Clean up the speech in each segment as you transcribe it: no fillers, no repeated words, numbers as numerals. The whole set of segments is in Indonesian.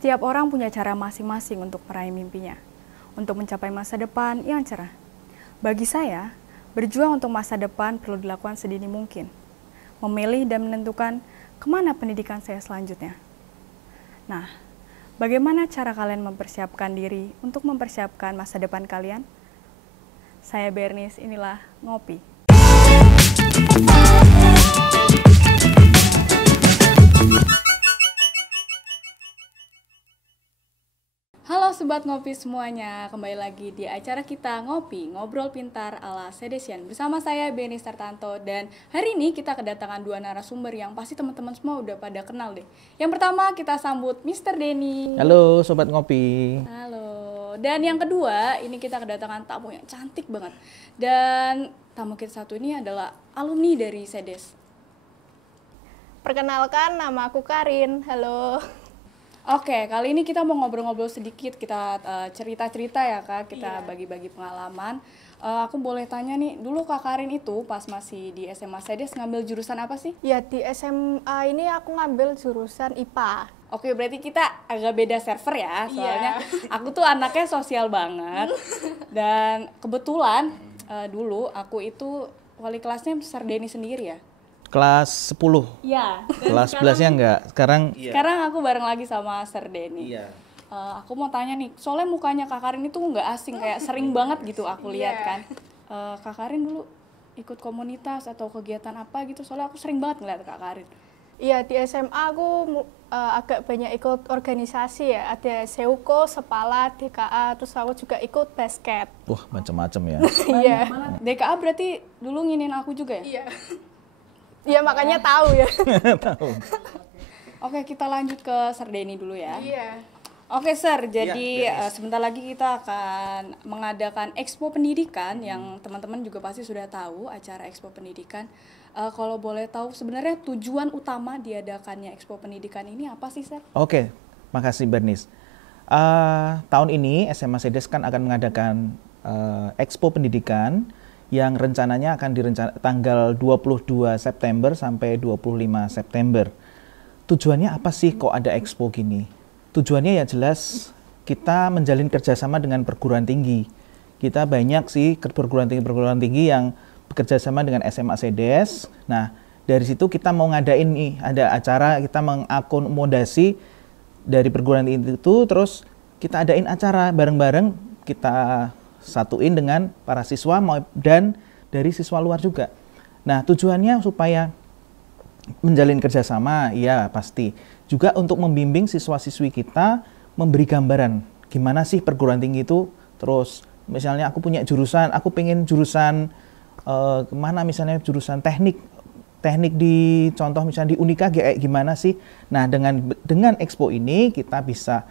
Setiap orang punya cara masing-masing untuk meraih mimpinya, untuk mencapai masa depan yang cerah. Bagi saya, berjuang untuk masa depan perlu dilakukan sedini mungkin. Memilih dan menentukan kemana pendidikan saya selanjutnya. Nah, bagaimana cara kalian mempersiapkan diri untuk mempersiapkan masa depan kalian? Saya Bernice, inilah Ngopi. Halo Sobat Ngopi semuanya, kembali lagi di acara kita Ngopi, Ngobrol Pintar ala Sedesian. Bersama saya Bernice Tartanto, dan hari ini kita kedatangan dua narasumber yang pasti teman-teman semua udah pada kenal deh. Yang pertama kita sambut Mr. Denny. Halo Sobat Ngopi. Halo. Dan yang kedua, ini kita kedatangan tamu yang cantik banget. Dan tamu kita satu ini adalah alumni dari Sedes. Perkenalkan, nama aku Karin. Halo. Oke, kali ini kita mau ngobrol-ngobrol sedikit, kita cerita-cerita ya Kak, kita bagi-bagi pengalaman. Aku boleh tanya nih, dulu Kak Karin itu pas masih di SMA Sedes ngambil jurusan apa sih? Ya, di SMA ini aku ngambil jurusan IPA. Oke, berarti kita agak beda server ya, soalnya aku tuh anaknya sosial banget. Dan kebetulan dulu aku itu wali kelasnya Mr. Denny sendiri ya. Kelas 10. Iya. Kelas 11-nya enggak. Sekarang aku bareng lagi sama Sir Denny. Iya. Aku mau tanya nih, soalnya mukanya Kak Karin itu nggak asing, kayak sering banget gitu aku lihat kan. Kak Karin dulu ikut komunitas atau kegiatan apa gitu, soalnya aku sering banget ngeliat Kak Karin. Iya, di SMA aku agak banyak ikut organisasi ya. Ada Seuko, Sepala, DKA, terus aku juga ikut basket. Wah, macam-macam ya. Iya. DKA berarti dulu nginin aku juga ya? Iya. Iya, makanya tahu ya. Tahu. Oke, kita lanjut ke Sir Denny dulu ya. Iya. Oke Sir, jadi sebentar lagi kita akan mengadakan Expo Pendidikan yang teman-teman juga pasti sudah tahu, acara Expo Pendidikan. Kalau boleh tahu sebenarnya tujuan utama diadakannya Expo Pendidikan ini apa sih Sir? Oke, makasih Bernice. Tahun ini SMA Sedes kan akan mengadakan Expo Pendidikan yang rencananya akan tanggal 22 September sampai 25 September. Tujuannya apa sih kok ada expo gini? Tujuannya ya jelas kita menjalin kerjasama dengan perguruan tinggi. Kita banyak sih perguruan tinggi yang bekerja sama dengan SMA Sedes. Nah, dari situ kita mau ngadain nih, ada acara kita mengakomodasi dari perguruan tinggi itu, terus kita adain acara bareng-bareng, kita satuin dengan para siswa dan dari siswa luar juga. Nah, tujuannya supaya menjalin kerjasama, ya pasti. Juga untuk membimbing siswa-siswi kita memberi gambaran gimana sih perguruan tinggi itu. Terus misalnya aku punya jurusan, aku pengen jurusan kemana, misalnya jurusan teknik di contoh misalnya di Unika kayak gimana sih. Nah, dengan expo ini kita bisa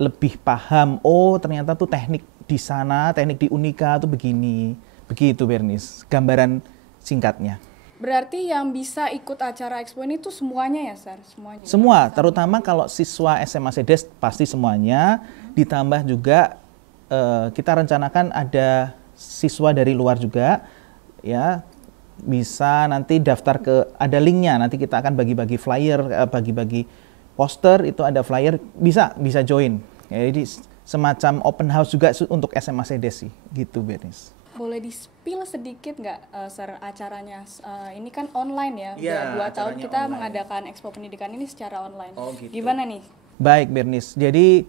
lebih paham, oh ternyata tuh teknik di sana, teknik di Unika tuh begini. Begitu Bernice, gambaran singkatnya. Berarti yang bisa ikut acara expo ini tuh semuanya ya Sir? Semuanya? Semua, terutama kalau siswa SMA Sedes pasti semuanya. Ditambah juga kita rencanakan ada siswa dari luar juga, ya bisa nanti daftar ada linknya, nanti kita akan bagi-bagi flyer, bagi-bagi poster, itu ada flyer, bisa join. Jadi semacam open house juga untuk SMA Sedes sih, gitu Bernice. Boleh di-spill sedikit nggak Sir acaranya? Ini kan online ya, udah 2 tahun kita online mengadakan Expo Pendidikan ini secara online. Oh, gitu. Gimana nih? Baik Bernice, jadi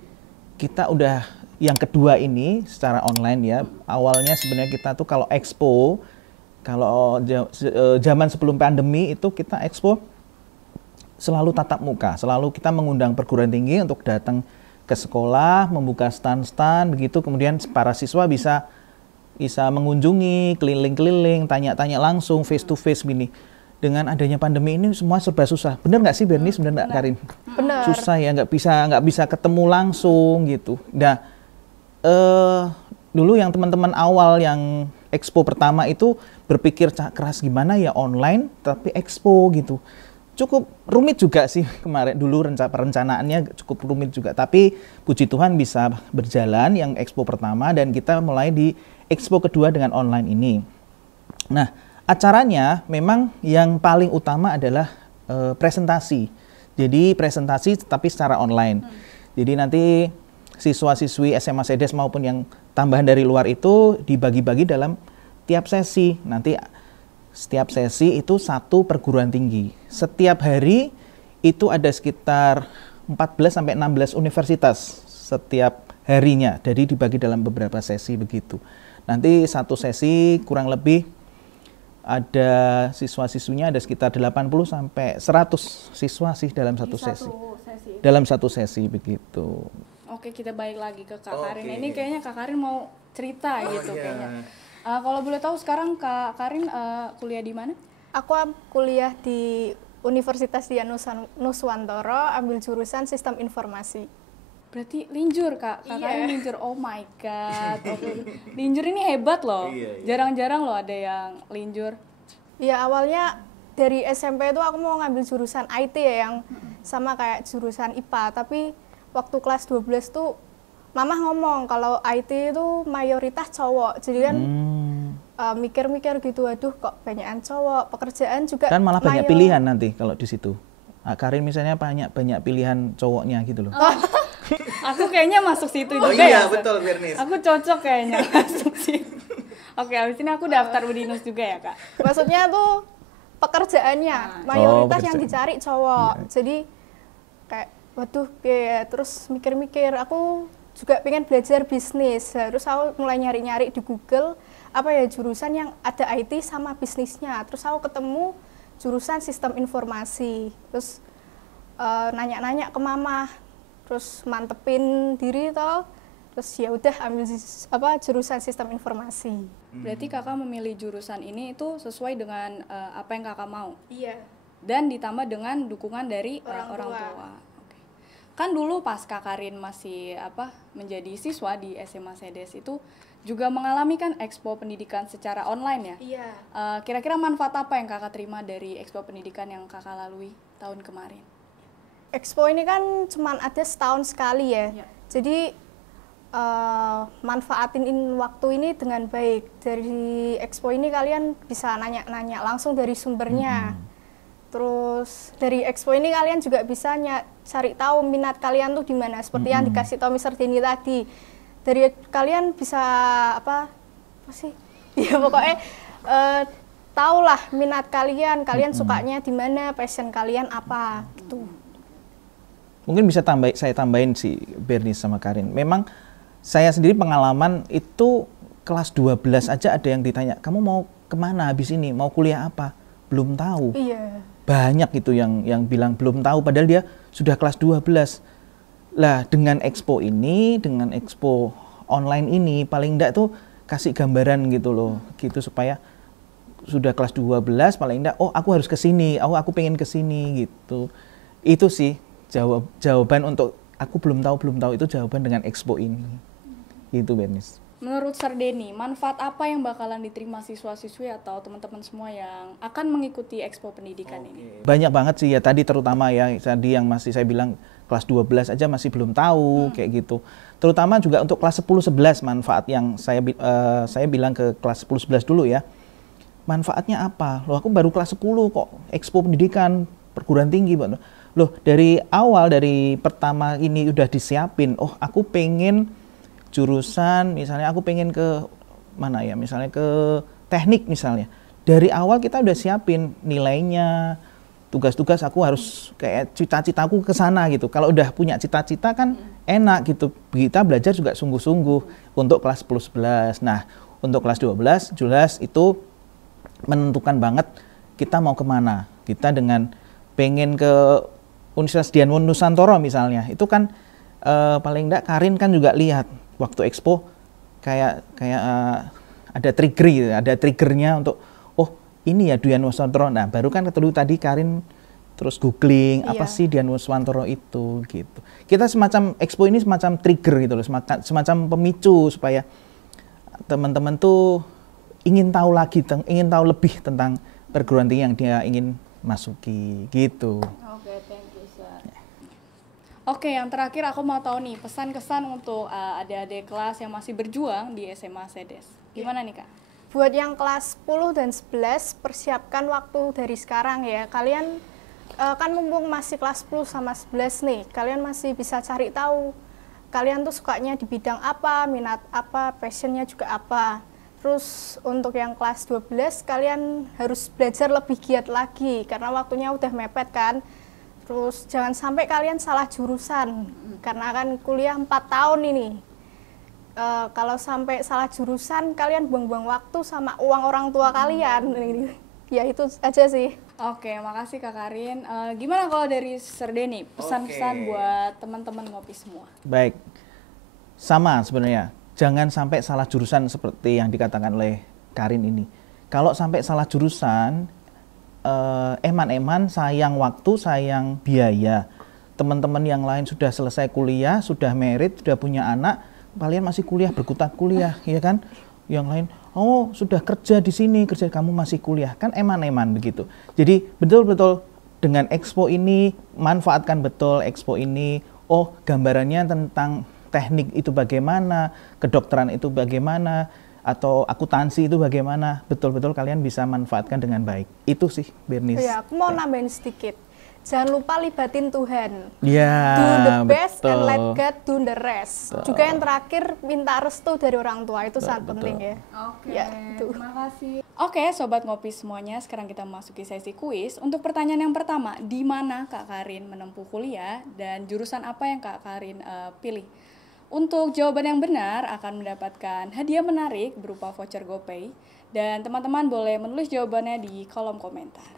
kita udah yang kedua ini secara online ya. Awalnya sebenarnya kita tuh kalau expo, kalau zaman sebelum pandemi itu kita expo selalu tatap muka, selalu kita mengundang perguruan tinggi untuk datang ke sekolah, membuka stand-stand begitu, kemudian para siswa bisa mengunjungi, keliling-keliling, tanya-tanya langsung, face to face gini. Dengan adanya pandemi ini semua serba susah. Bener nggak sih Bernice? Bener nggak Karin? Benar. Susah ya, nggak bisa ketemu langsung gitu. Nah, dulu yang teman-teman awal yang expo pertama itu berpikir keras gimana ya online tapi expo gitu. Cukup rumit juga sih kemarin, dulu perencanaannya cukup rumit juga, tapi puji Tuhan bisa berjalan yang expo pertama dan kita mulai di expo kedua dengan online ini. Nah, acaranya memang yang paling utama adalah presentasi. Jadi presentasi tapi secara online. Jadi nanti siswa-siswi SMA Sedes maupun yang tambahan dari luar itu dibagi-bagi dalam tiap sesi. Nanti setiap sesi itu satu perguruan tinggi. Setiap hari itu ada sekitar 14 sampai 16 universitas setiap harinya. Jadi dibagi dalam beberapa sesi begitu. Nanti satu sesi kurang lebih ada siswa-siswinya ada sekitar 80 sampai 100 siswa sih dalam satu sesi. Dalam satu sesi begitu. Oke, kita balik lagi ke Kak Karin. Ini kayaknya Kak Karin mau cerita gitu kayaknya. Kalau boleh tahu sekarang Kak Karin kuliah di mana? Aku kuliah di Universitas Dian Nuswantoro, ambil jurusan Sistem Informasi. Berarti linjur Kak Karin linjur. Oh my god. Linjur ini hebat loh. Jarang-jarang loh ada yang linjur. Ya awalnya dari SMP itu aku mau ngambil jurusan IT ya, yang sama kayak jurusan IPA, tapi waktu kelas 12 tuh Mama ngomong kalau IT itu mayoritas cowok, jadi kan mikir-mikir gitu, aduh kok banyakan cowok, pekerjaan juga kan malah banyak pilihan nanti kalau di situ. Karin misalnya banyak pilihan cowoknya gitu loh. Aku kayaknya masuk situ juga ya. Betul Bernice. Aku cocok kayaknya masuk situ. Oke, habis ini aku daftar Udinus juga ya Kak. Maksudnya tuh pekerjaannya mayoritas yang dicari cowok, jadi kayak waduh ya, terus mikir-mikir aku juga pengen belajar bisnis, terus aku mulai nyari-nyari di Google apa ya jurusan yang ada IT sama bisnisnya, terus aku ketemu jurusan Sistem Informasi, terus nanya-nanya ke Mama, terus mantepin diri toh, terus ya udah ambil jurusan Sistem Informasi. Berarti Kakak memilih jurusan ini itu sesuai dengan apa yang Kakak mau? Iya. Dan ditambah dengan dukungan dari orang tua. Kan dulu pas Kak Karin masih menjadi siswa di SMA Sedes itu juga mengalami kan Expo Pendidikan secara online ya. Iya. Kira-kira manfaat apa yang Kakak terima dari Expo Pendidikan yang Kakak lalui tahun kemarin? Expo ini kan cuma ada setahun sekali ya. Jadi manfaatin waktu ini dengan baik. Dari Expo ini kalian bisa nanya-nanya langsung dari sumbernya. Terus dari Expo ini kalian juga bisa cari tahu minat kalian tuh di mana, seperti yang dikasih tahu Mr. Denny tadi. Dari kalian bisa apa sih? Ya pokoknya tahulah minat kalian sukanya di mana, passion kalian apa gitu. Mungkin bisa saya tambahin sih Bernice sama Karin. Memang saya sendiri pengalaman itu kelas 12 aja ada yang ditanya, "Kamu mau kemana habis ini? Mau kuliah apa?" Belum tahu. Iya. Banyak itu yang bilang belum tahu padahal dia sudah kelas 12. Lah dengan Expo ini, dengan Expo online ini paling enggak tuh kasih gambaran gitu loh, gitu supaya sudah kelas 12 paling enggak aku harus ke sini, aku pengen ke sini gitu. Itu sih jawaban untuk aku belum tahu itu jawaban dengan Expo ini. Gitu Bernice. Menurut Sir Denny, manfaat apa yang bakalan diterima siswa-siswi atau teman-teman semua yang akan mengikuti Expo Pendidikan ini? Banyak banget sih ya, tadi terutama ya tadi yang masih saya bilang kelas 12 aja masih belum tahu kayak gitu. Terutama juga untuk kelas 10-11 manfaat yang saya bilang ke kelas 10-11 dulu ya. Manfaatnya apa? Loh aku baru kelas 10 kok Expo Pendidikan perguruan tinggi. Loh dari awal dari pertama ini udah disiapin, oh aku pengen jurusan, misalnya aku pengen ke mana ya, misalnya ke teknik misalnya. Dari awal kita udah siapin nilainya, tugas-tugas aku harus kayak cita-citaku ke sana gitu. Kalau udah punya cita-cita kan enak gitu. Kita belajar juga sungguh-sungguh untuk kelas 10-11. Nah, untuk kelas 12 jelas itu menentukan banget kita mau kemana. Kita dengan pengen ke Universitas Dian Nuswantoro misalnya, itu kan paling enggak Karin kan juga lihat waktu Expo kayak ada triggernya untuk oh ini ya Dian Nuswantoro. Nah baru kan ketemu tadi Karin terus googling apa sih Dian Nuswantoro itu gitu. Kita semacam Expo ini semacam trigger gitu loh, semacam pemicu supaya teman-teman tuh ingin tahu lagi, ingin tahu lebih tentang perguruan tinggi yang dia ingin masuki gitu. Oke, thank you sir. Oke, yang terakhir aku mau tahu nih pesan-kesan untuk adik-adik kelas yang masih berjuang di SMA Sedes. Gimana nih Kak? Buat yang kelas 10 dan 11 persiapkan waktu dari sekarang ya. Kalian kan mumpung masih kelas 10 sama 11 nih, kalian masih bisa cari tahu kalian tuh sukanya di bidang apa, minat apa, passionnya juga apa. Terus untuk yang kelas 12 kalian harus belajar lebih giat lagi karena waktunya udah mepet kan. Terus jangan sampai kalian salah jurusan karena kan kuliah 4 tahun ini. Kalau sampai salah jurusan kalian buang-buang waktu sama uang orang tua kalian. Ya itu aja sih. Oke, makasih Kak Karin. Gimana kalau dari Sir Denny, pesan-pesan buat teman-teman ngopi semua? Baik, sama sebenarnya. Jangan sampai salah jurusan seperti yang dikatakan oleh Karin ini. Kalau sampai salah jurusan, eman-eman sayang waktu, sayang biaya. Teman-teman yang lain sudah selesai kuliah, sudah merit, sudah punya anak, kalian masih kuliah, berkutat kuliah, ya kan? Yang lain, oh sudah kerja di sini, kerja kamu masih kuliah, kan eman-eman begitu. Jadi betul-betul dengan expo ini, manfaatkan betul expo ini. Oh gambarannya tentang teknik itu bagaimana, kedokteran itu bagaimana, atau akuntansi itu bagaimana, betul-betul kalian bisa manfaatkan dengan baik. Itu sih, Bernice. Ya, aku mau nambahin sedikit. Jangan lupa libatin Tuhan. Ya, Do the best betul. and let God do the rest. Betul. Juga yang terakhir, minta restu dari orang tua. Itu sangat betul. penting ya. Oke, Ya, itu. terima kasih. Oke, Sobat Ngopi semuanya, sekarang kita memasuki sesi kuis. Untuk pertanyaan yang pertama, di mana Kak Karin menempuh kuliah dan jurusan apa yang Kak Karin pilih? Untuk jawaban yang benar akan mendapatkan hadiah menarik berupa voucher GoPay. Dan teman-teman boleh menulis jawabannya di kolom komentar.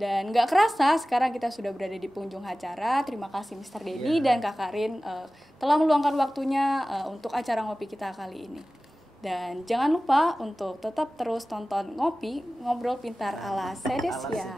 Dan nggak kerasa sekarang kita sudah berada di penghujung acara. Terima kasih Mr. Denny dan Kak Karin telah meluangkan waktunya untuk acara ngopi kita kali ini. Dan jangan lupa untuk tetap terus tonton Ngopi, Ngobrol Pintar ala Sedesia.